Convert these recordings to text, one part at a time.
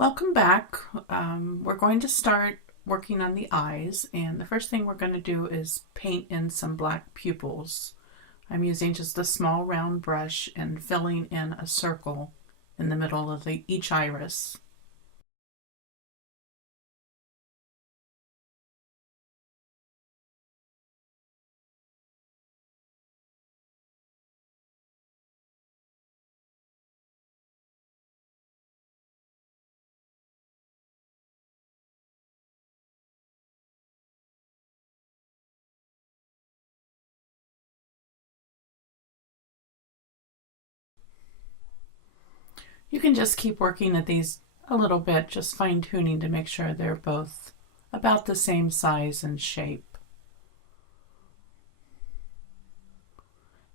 Welcome back. We're going to start working on the eyes, and the first thing we're going to do is paint in some black pupils. I'm using just a small round brush and filling in a circle in the middle of each iris. You can just keep working at these a little bit, just fine-tuning to make sure they're both about the same size and shape.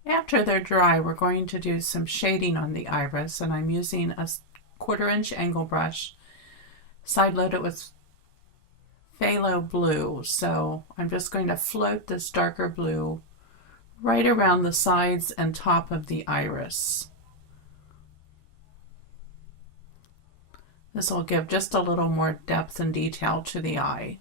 After they're dry, we're going to do some shading on the iris, and I'm using a 1/4-inch angle brush, side-loaded with phthalo blue. So I'm just going to float this darker blue right around the sides and top of the iris. This will give just a little more depth and detail to the eye.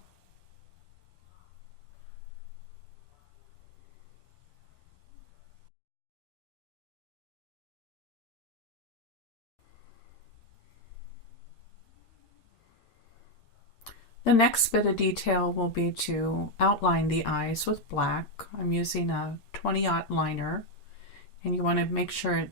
The next bit of detail will be to outline the eyes with black. I'm using a 20-aught liner, and you want to make sure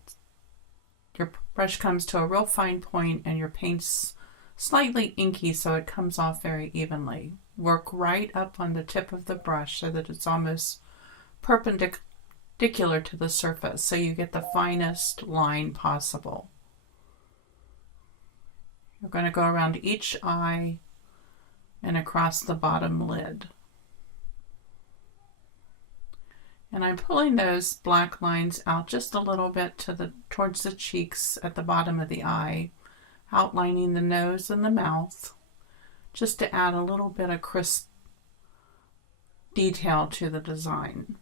your brush comes to a real fine point and your paint's slightly inky so it comes off very evenly. Work right up on the tip of the brush so that it's almost perpendicular to the surface so you get the finest line possible. You're going to go around each eye and across the bottom lid. And I'm pulling those black lines out just a little bit towards the cheeks at the bottom of the eye, outlining the nose and the mouth, just to add a little bit of crisp detail to the design.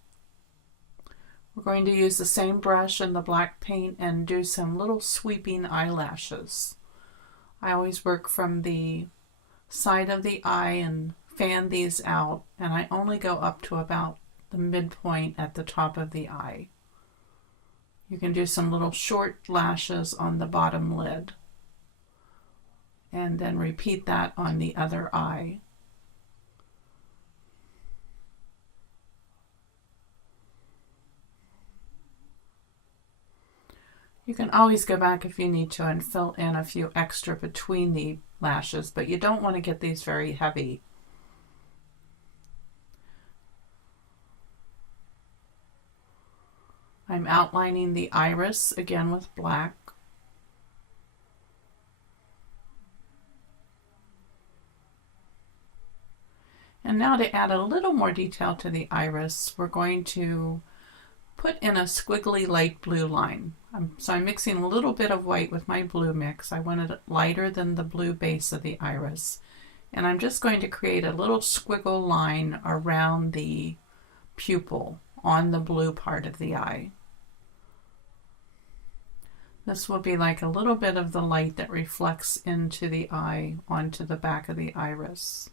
We're going to use the same brush and the black paint and do some little sweeping eyelashes. I always work from the side of the eye and fan these out, and I only go up to about the midpoint at the top of the eye. You can do some little short lashes on the bottom lid and then repeat that on the other eye. You can always go back if you need to and fill in a few extra between the lashes, but you don't want to get these very heavy. I'm outlining the iris again with black. And now to add a little more detail to the iris, we're going to put in a squiggly light blue line. So I'm mixing a little bit of white with my blue mix. I wanted it lighter than the blue base of the iris. And I'm just going to create a little squiggle line around the pupil on the blue part of the eye. This will be like a little bit of the light that reflects into the eye onto the back of the iris.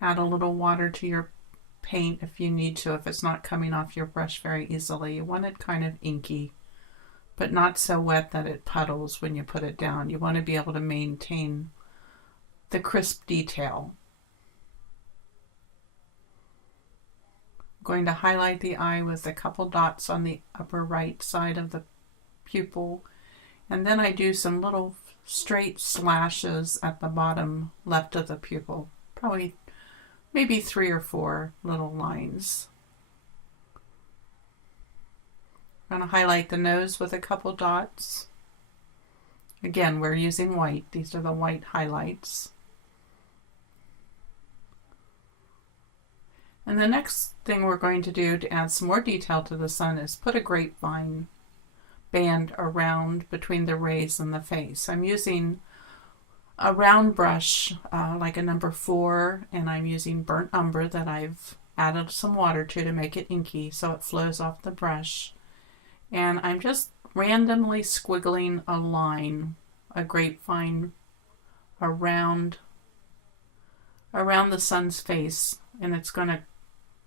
Add a little water to your paint if you need to, if it's not coming off your brush very easily. You want it kind of inky, but not so wet that it puddles when you put it down. You want to be able to maintain the crisp detail. I'm going to highlight the eye with a couple dots on the upper right side of the pupil, and then I do some little straight slashes at the bottom left of the pupil, probably maybe 3 or 4 little lines. I'm going to highlight the nose with a couple dots. Again, we're using white. These are the white highlights. And the next thing we're going to do to add some more detail to the sun is put a grapevine band around between the rays and the face. I'm using a round brush, like a number 4, and I'm using burnt umber that I've added some water to make it inky so it flows off the brush. And I'm just randomly squiggling a line, a grapevine around the sun's face, and it's going to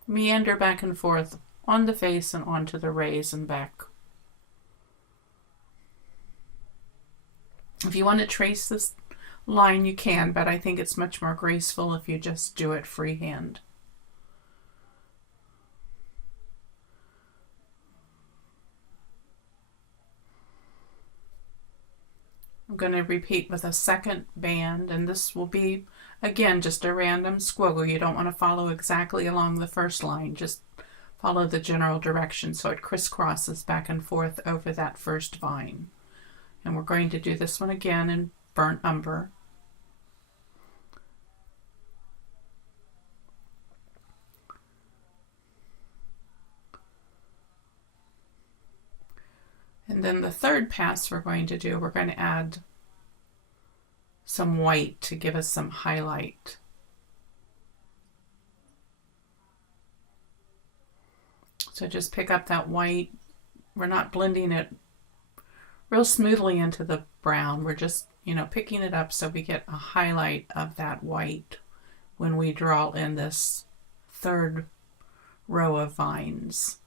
meander back and forth on the face and onto the rays and back. If you want to trace this line, you can, but I think it's much more graceful if you just do it freehand. I'm going to repeat with a second band, and this will be, again, just a random squiggle. You don't want to follow exactly along the first line, just follow the general direction so it crisscrosses back and forth over that first vine. And we're going to do this one again in burnt umber. And then the third pass we're going to add some white to give us some highlight. So just pick up that white. We're not blending it real smoothly into the brown. We're just, picking it up so we get a highlight of that white when we draw in this third row of vines.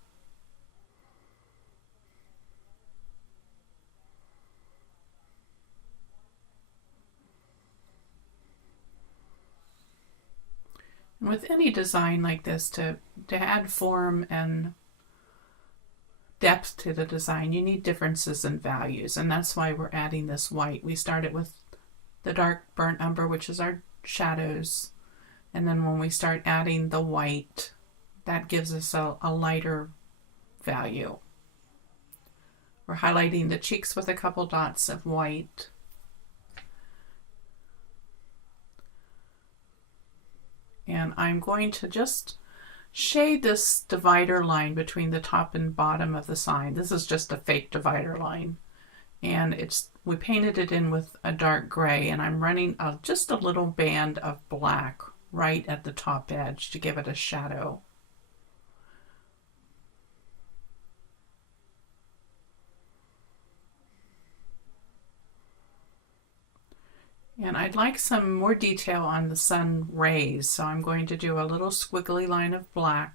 And with any design like this, to add form and depth to the design, you need differences in values, and that's why we're adding this white. We started with the dark burnt umber, which is our shadows, and then when we start adding the white, that gives us a lighter value. We're highlighting the cheeks with a couple dots of white. And I'm going to just shade this divider line between the top and bottom of the sign. This is just a fake divider line. And we painted it in with a dark gray, and I'm running just a little band of black right at the top edge to give it a shadow. And I'd like some more detail on the sun rays, so I'm going to do a little squiggly line of black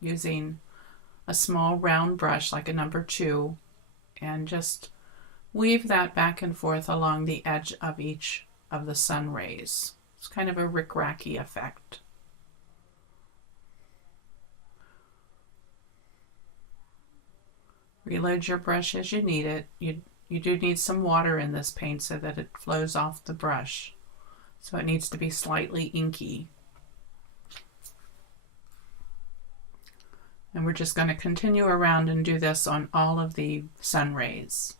using a small round brush like a number 2, and just weave that back and forth along the edge of each of the sun rays. It's kind of a rick-racky effect. Reload your brush as you need it. You do need some water in this paint so that it flows off the brush. So it needs to be slightly inky. And we're just going to continue around and do this on all of the sun rays.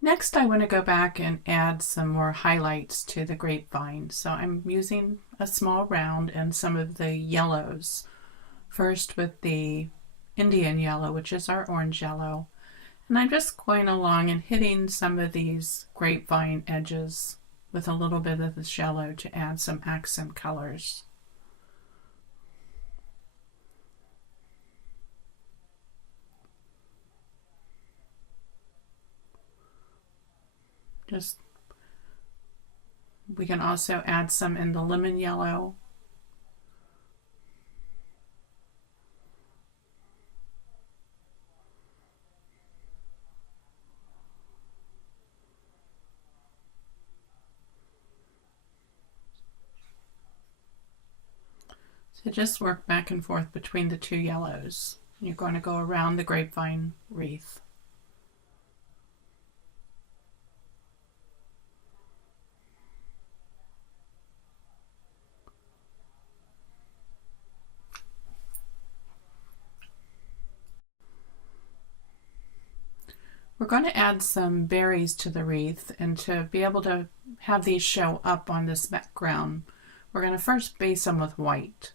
Next, I want to go back and add some more highlights to the grapevine. So I'm using a small round and some of the yellows. First with the Indian yellow, which is our orange yellow. And I'm just going along and hitting some of these grapevine edges with a little bit of this yellow to add some accent colors. We can also add some in the lemon yellow. So just work back and forth between the two yellows. You're going to go around the grapevine wreath. We're going to add some berries to the wreath, and to be able to have these show up on this background, we're going to first base them with white.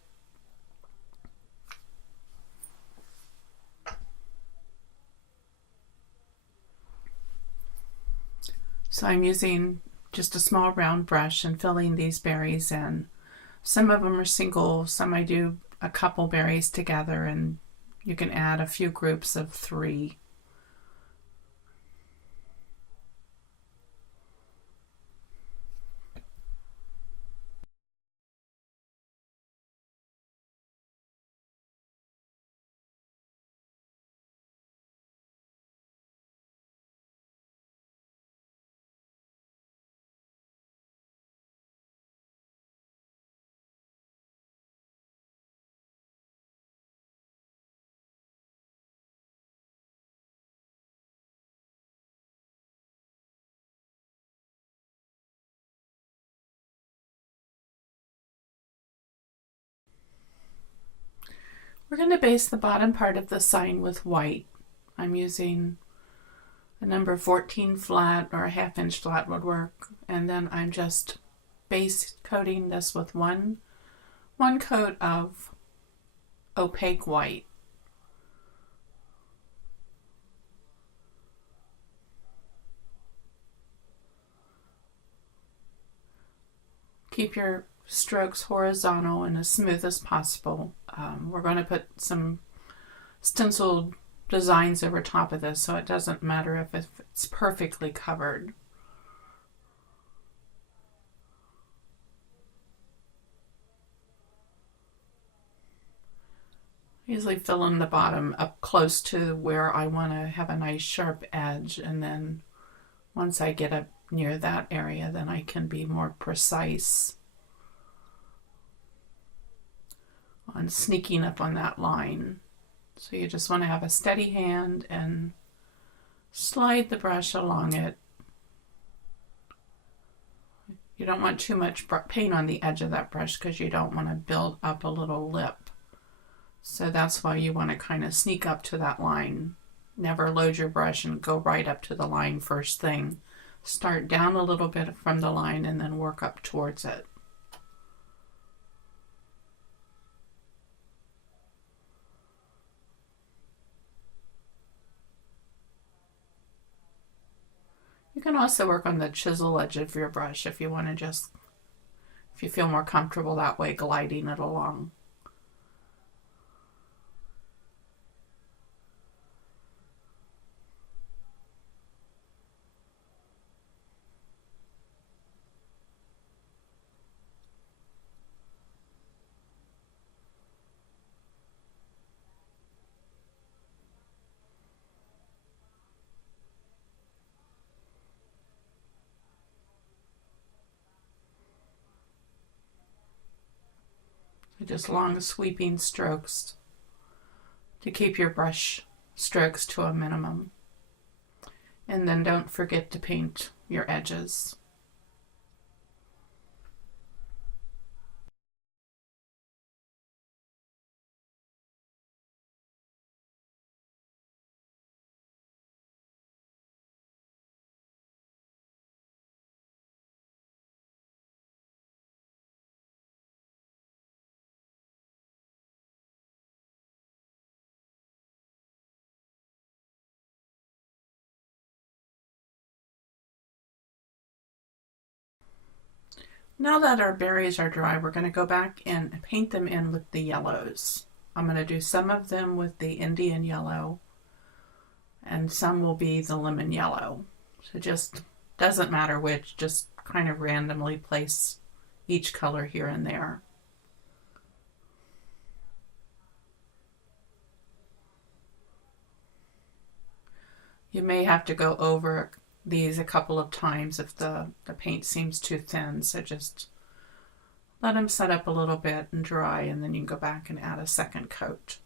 So I'm using just a small round brush and filling these berries in. Some of them are single, some I do a couple berries together, and you can add a few groups of 3. We're going to base the bottom part of the sign with white. I'm using a number 14 flat or a 1/2 inch flat would work, and then I'm just base coating this with one coat of opaque white. Keep your strokes horizontal and as smooth as possible. We're going to put some stenciled designs over top of this, so it doesn't matter if it's perfectly covered. Usually fill in the bottom up close to where I want to have a nice sharp edge, and then once I get up near that area, then I can be more precise on sneaking up on that line. So you just want to have a steady hand and slide the brush along it. You don't want too much paint on the edge of that brush because you don't want to build up a little lip. So that's why you want to kind of sneak up to that line. Never load your brush and go right up to the line first thing. Start down a little bit from the line and then work up towards it. You can also work on the chisel edge of your brush if you want to if you feel more comfortable that way, gliding it along. Just long sweeping strokes to keep your brush strokes to a minimum. And then don't forget to paint your edges. Now that our berries are dry, we're going to go back and paint them in with the yellows. I'm going to do some of them with the Indian yellow, and some will be the lemon yellow. So just doesn't matter which, just kind of randomly place each color here and there. You may have to go over these a couple of times if the paint seems too thin, so just let them set up a little bit and dry, and then you can go back and add a second coat.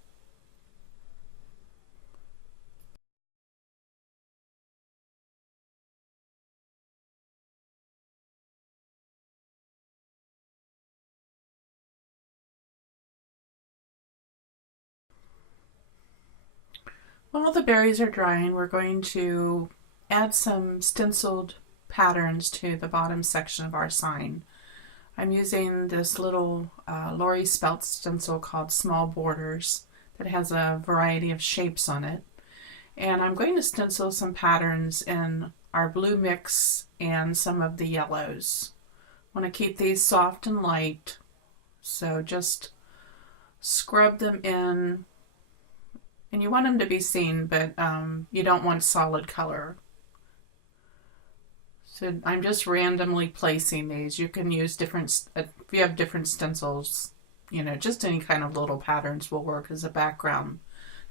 While the berries are drying, we're going to add some stenciled patterns to the bottom section of our sign. I'm using this little Lori Spelt stencil called Small Borders that has a variety of shapes on it. And I'm going to stencil some patterns in our blue mix and some of the yellows. I want to keep these soft and light, so just scrub them in. And you want them to be seen, but you don't want solid color. So I'm just randomly placing these. You can use different, if you have different stencils, just any kind of little patterns will work as a background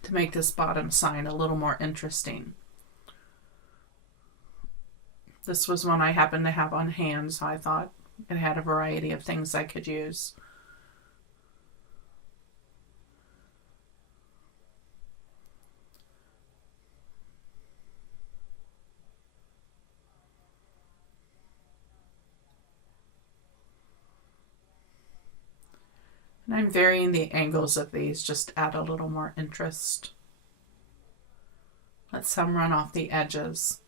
to make this bottom sign a little more interesting. This was one I happened to have on hand, so I thought it had a variety of things I could use. And I'm varying the angles of these just to add a little more interest. Let some run off the edges.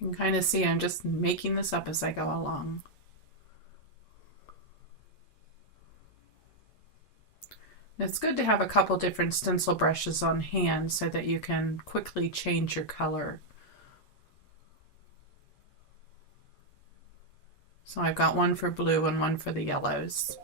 You can kind of see I'm just making this up as I go along. It's good to have a couple different stencil brushes on hand so that you can quickly change your color. So I've got one for blue and one for the yellows.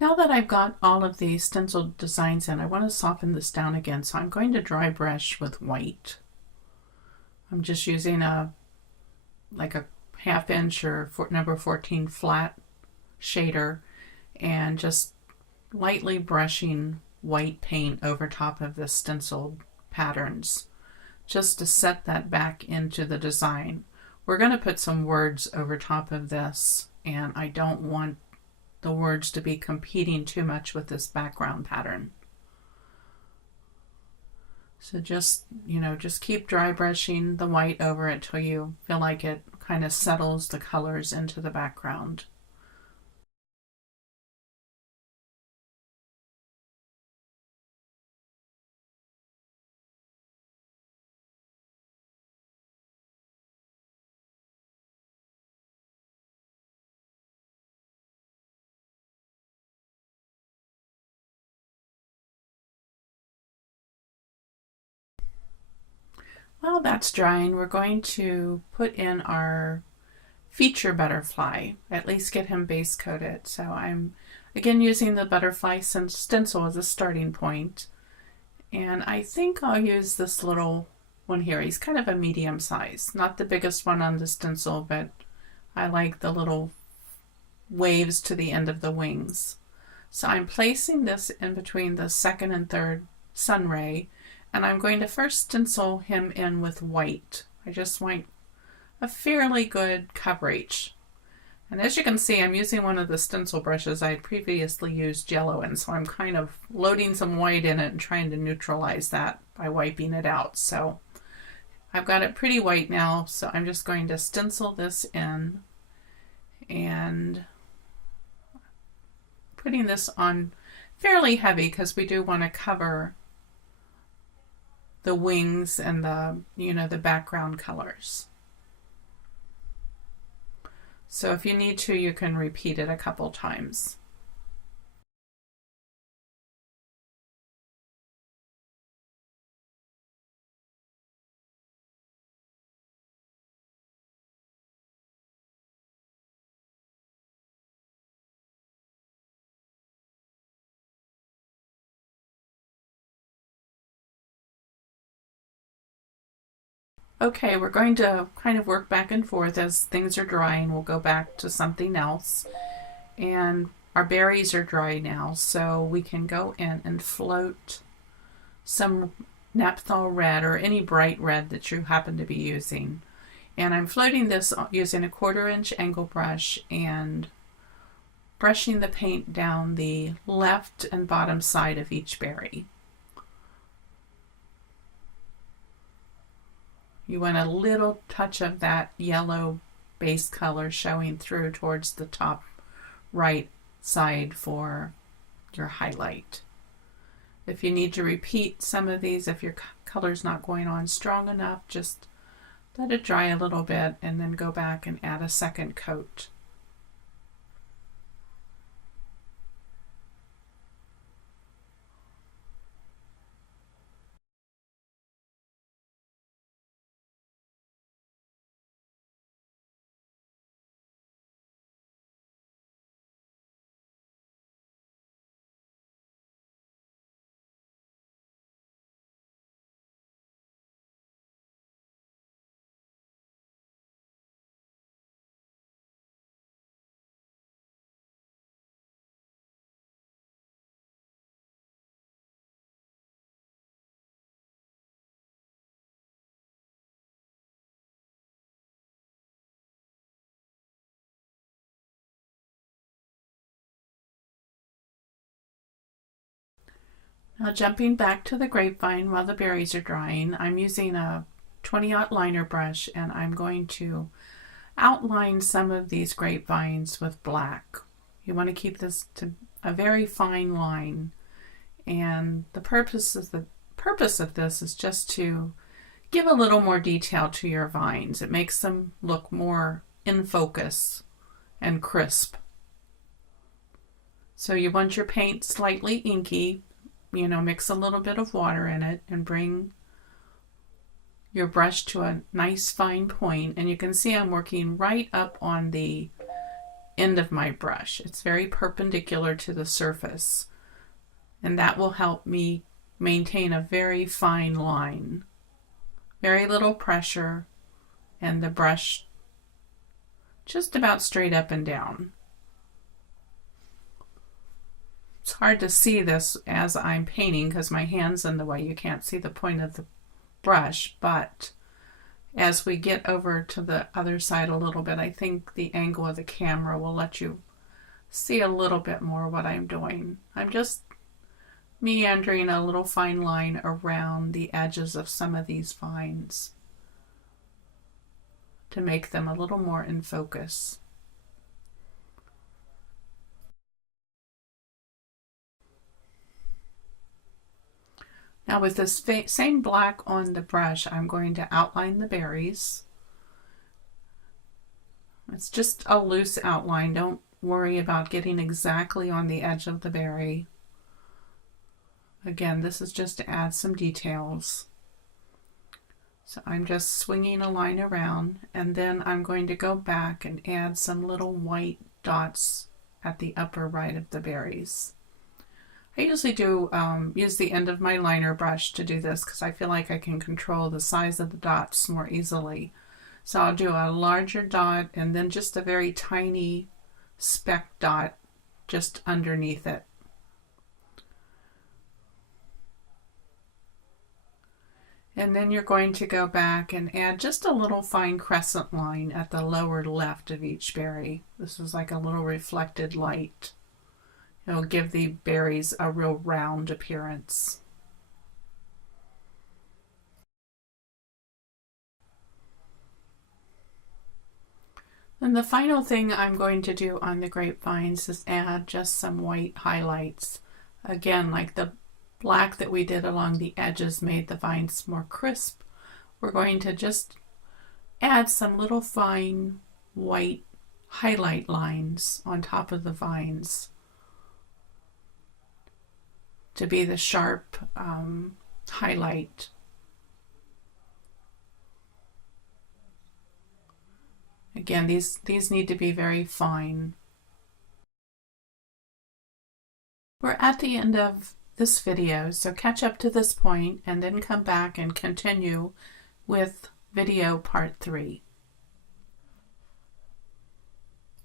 Now that I've got all of the stenciled designs in, I want to soften this down again, so I'm going to dry brush with white. I'm just using like a 1/2 inch or number 14 flat shader and just lightly brushing white paint over top of the stenciled patterns just to set that back into the design. We're going to put some words over top of this, and I don't want the words to be competing too much with this background pattern. So just keep dry brushing the white over it till you feel like it kind of settles the colors into the background. While that's drying, we're going to put in our feature butterfly, at least get him base coated. So I'm again using the butterfly stencil as a starting point. And I think I'll use this little one here. He's kind of a medium size, not the biggest one on the stencil, but I like the little waves to the end of the wings. So I'm placing this in between the second and third sun ray, and I'm going to first stencil him in with white. I just want a fairly good coverage. And as you can see, I'm using one of the stencil brushes I had previously used yellow in, so I'm kind of loading some white in it and trying to neutralize that by wiping it out. So I've got it pretty white now, so I'm just going to stencil this in and putting this on fairly heavy because we do want to cover the wings and the background colors. So if you need to, you can repeat it a couple times. Okay, we're going to kind of work back and forth as things are drying. We'll go back to something else. And our berries are dry now, so we can go in and float some naphthol red or any bright red that you happen to be using. And I'm floating this using a 1/4 inch angle brush and brushing the paint down the left and bottom side of each berry. You want a little touch of that yellow base color showing through towards the top right side for your highlight. If you need to repeat some of these, if your color's not going on strong enough, just let it dry a little bit and then go back and add a second coat. Now jumping back to the grapevine while the berries are drying, I'm using a 20-aught liner brush and I'm going to outline some of these grapevines with black. You want to keep this to a very fine line, and the purpose of this is just to give a little more detail to your vines. It makes them look more in focus and crisp. So you want your paint slightly inky. Mix a little bit of water in it and bring your brush to a nice fine point. And you can see I'm working right up on the end of my brush. It's very perpendicular to the surface, and that will help me maintain a very fine line. Very little pressure, and the brush just about straight up and down. It's hard to see this as I'm painting because my hand's in the way. You can't see the point of the brush, but as we get over to the other side a little bit, I think the angle of the camera will let you see a little bit more what I'm doing. I'm just meandering a little fine line around the edges of some of these vines to make them a little more in focus. Now with this same black on the brush, I'm going to outline the berries. It's just a loose outline. Don't worry about getting exactly on the edge of the berry. Again, this is just to add some details. So I'm just swinging a line around, and then I'm going to go back and add some little white dots at the upper right of the berries. I usually do use the end of my liner brush to do this because I feel like I can control the size of the dots more easily. So I'll do a larger dot and then just a very tiny speck dot just underneath it. And then you're going to go back and add just a little fine crescent line at the lower left of each berry. This is like a little reflected light. It'll give the berries a real round appearance. And the final thing I'm going to do on the grapevines is add just some white highlights. Again, like the black that we did along the edges made the vines more crisp. We're going to just add some little fine white highlight lines on top of the vines to be the sharp highlight. Again, these need to be very fine. We're at the end of this video, so catch up to this point and then come back and continue with video part 3.